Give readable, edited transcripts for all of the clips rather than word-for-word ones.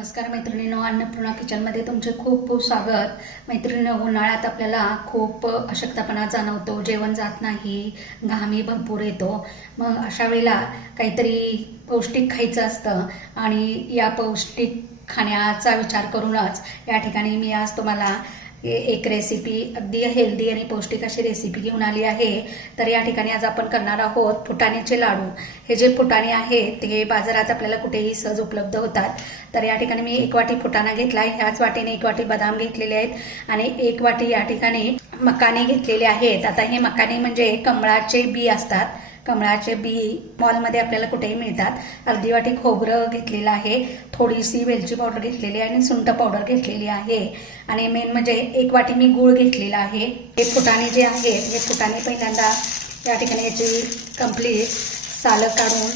नमस्कार मैत्रिणींनो, अन्नपूर्णा किचनमध्ये तुमचे खूप खूप स्वागत। मैत्रिणींनो, उन्हाळ्यात आपल्याला खूप अशक्तपणा जाणवतो, जेवण जात नाही, घामही भरपूर येतो। मग अशा वेळेला काहीतरी पौष्टिक खायचं असतं आणि या पौष्टिक खाण्याचा विचार करूनच या ठिकाणी मी आज तुम्हाला एक रेसिपी अगदी हेल्दी आणि पौष्टिक अशी रेसिपी घेऊन आली आहे। तर या ठिकाणी आज आपण करणार आहोत फुटाण्याचे लाडू। हे जे फुटाणे आहेत ते बाजारात आपल्याला कुठेही सहज उपलब्ध होतात। तर या ठिकाणी मी 1 वाटी फुटाणा घेतला आहे, ह्याच वाटीने 1 वाटी बदाम घेतलेले आहेत आणि 1 वाटी या ठिकाणी मकाने घेतलेले आहेत। आता हे मकाने म्हणजे कमळाचे बी असतात, कमळाचे बी मॉलमध्ये आपल्याला कुठेही मिळतात। अर्धी वाटी खोबरं घेतलेलं आहे, थोडीशी वेलची पावडर घेतलेली आहे आणि सुंठ पावडर घेतलेली आहे आणि मेन म्हणजे 1 वाटी मी गूळ घेतलेला आहे। हे फुटाणे जे आहेत, हे फुटाणे पहिल्यांदा या ठिकाणी याची कंप्लीट सालं काढून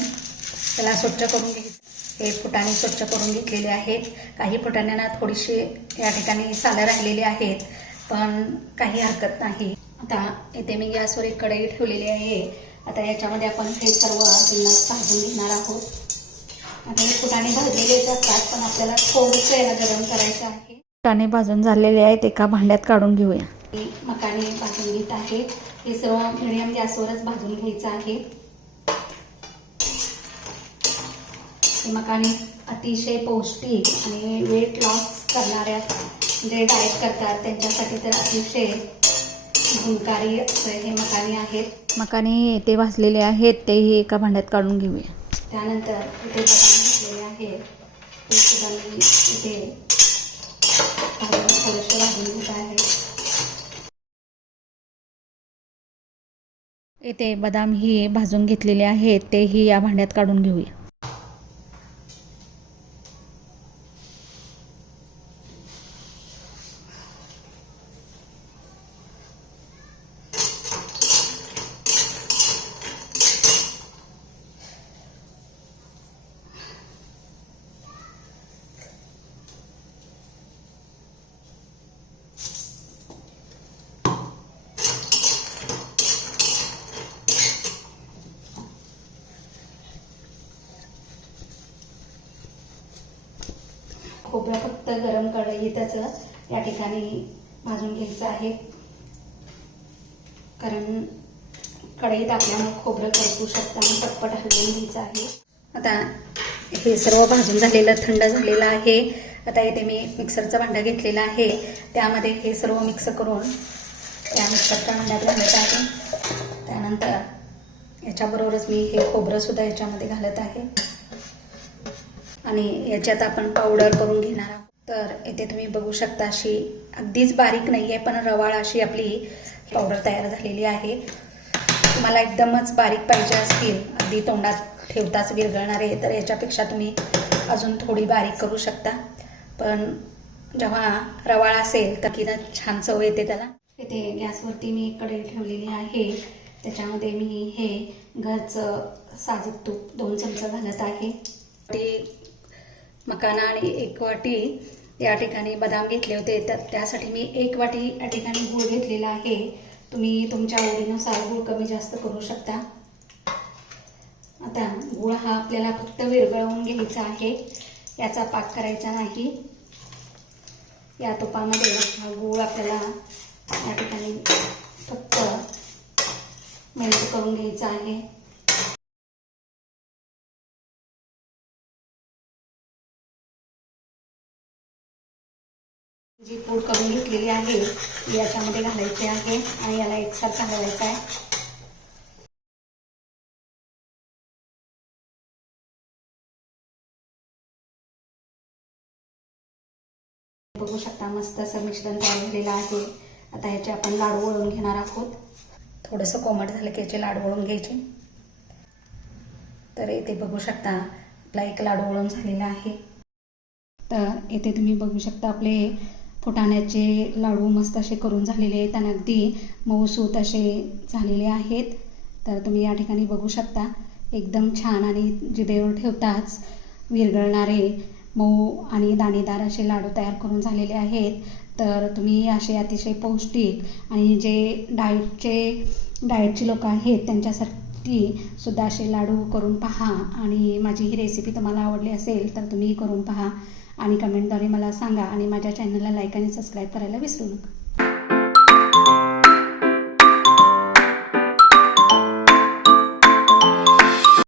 त्याला स्वच्छ करून घ्यायचं। हे फुटाणे स्वच्छ करून घेतलेले आहेत। काही फुटाण्यांना थोडीशी या ठिकाणी सालं राहिलेली आहेत, पण काही हरकत नाही। आता इथे मी गॅसवर एक कढई ठेवलेली आहे। आता याच्यामध्ये आपण हे सर्व भाजून घेणार आहोत। आता हे फुटाणे भाजलेलेच असतात, पण आपल्याला थोडंसं याला गरम करायचं आहे। फुटाणे भाजून झालेले आहेत, एका भांड्यात काढून घेऊया। मकाने भाजून घेत आहे, हे सर्व मिडियम गॅसवरच भाजून घ्यायचं आहे। हे मकाने अतिशय पौष्टिक आणि वेट लॉस करणाऱ्या जे डाएट करतात त्यांच्यासाठी तर अतिशय गुणकारी असे हे मकाने आहेत। मकाने ते भाजलेले आहेत, तेही एका भांड्यात काढून घेऊया। त्यानंतर इथे बदाम घेतलेले आहेत, ते सुद्धा मी इथे थोडेसे भाजून घेत आहे। इथे बदाम ही भाजून घेतलेले आहेत, तेही या भांड्यात काढून घेऊया। खोबरं फक्त गरम कढईतच या ठिकाणी भाजून घ्यायचं आहे, कारण कढईत आपल्याला खोबरं करपू शकतं आणि पटपट हलवून घ्यायचं आहे। आता हे सर्व भाजून झालेलं थंड झालेलं आहे। आता इथे मी मिक्सरचं भांडं घेतलेलं आहे, त्यामध्ये हे सर्व मिक्स करून या मिक्सरच्या भांड्यात घालत आहे। त्यानंतर याच्याबरोबरच मी हे खोबरं सुद्धा याच्यामध्ये घालत आहे आणि याच्यात आपण पावडर करून घेणार आहोत। तर इथे तुम्ही बघू शकता, अशी अगदीच बारीक नाही आहे, पण रवाळ अशी आपली पावडर तयार झालेली आहे। तुम्हाला एकदमच बारीक पाहिजे असतील, अगदी तोंडात ठेवताच विरघळणारे, तर याच्यापेक्षा तुम्ही अजून थोडी बारीक करू शकता। पण जेव्हा रवाळ असेल तर की छान चव येते त्याला। इथे गॅसवरती मी कढई ठेवलेली आहे, त्याच्यामध्ये मी हे घरचं साजूक तूप 2 चमचे घालत आहे। मकाना आणि 1 वाटी या ठिकाणी बदाम घेतले होते, तर त्यासाठी मी 1 वाटी या ठिकाणी गूळ घेतलेला आहे। तुम्ही तुमच्या आवडीनुसार गूळ कमी जास्त करू शकता। आता गूळ हा आपल्याला फक्त विरघळवून घ्यायचा आहे, याचा पाक करायचा नाही। या तुपामध्ये हा गूळ आपल्याला या ठिकाणी फक्त मेल्ट करून घ्यायचा आहे। जी पूड करून घेतलेली आहे ती याच्यामध्ये घालायची आहे आणि याला एकसारखं हलवायचं आहे। बघू शकता, मस्त असं मिश्रण तयार झालेलं आहे। आता याचे आपण लाडू वळून घेणार आहोत। थोडंसं कोमट झालं की याचे लाडू वळून घ्यायचे। तर इथे बघू शकता, आपला एक लाडू वळून झालेला आहे। तर इथे तुम्ही बघू शकता, आपले फुटाण्याचे लाडू मस्त असे करून झालेले आहेत आणि अगदी मऊसूत असे झालेले आहेत। तर तुम्ही या ठिकाणी बघू शकता, एकदम छान आणि जिभेवर ठेवताच विरघळणारे मऊ आणि दाणेदार असे लाडू तयार करून झालेले आहेत। तर तुम्ही असे अतिशय पौष्टिक आणि जे डाएटची लोक आहेत सुद्धा असे लाडू करून पहा आणि माझी ही रेसिपी तुम्हाला आवडली असेल तर तुम्ही करून पहा आणि कमेंटद्वारे मला सांगा आणि माझ्या चॅनलला लाईक आणि सबस्क्राईब करायला विसरू नका.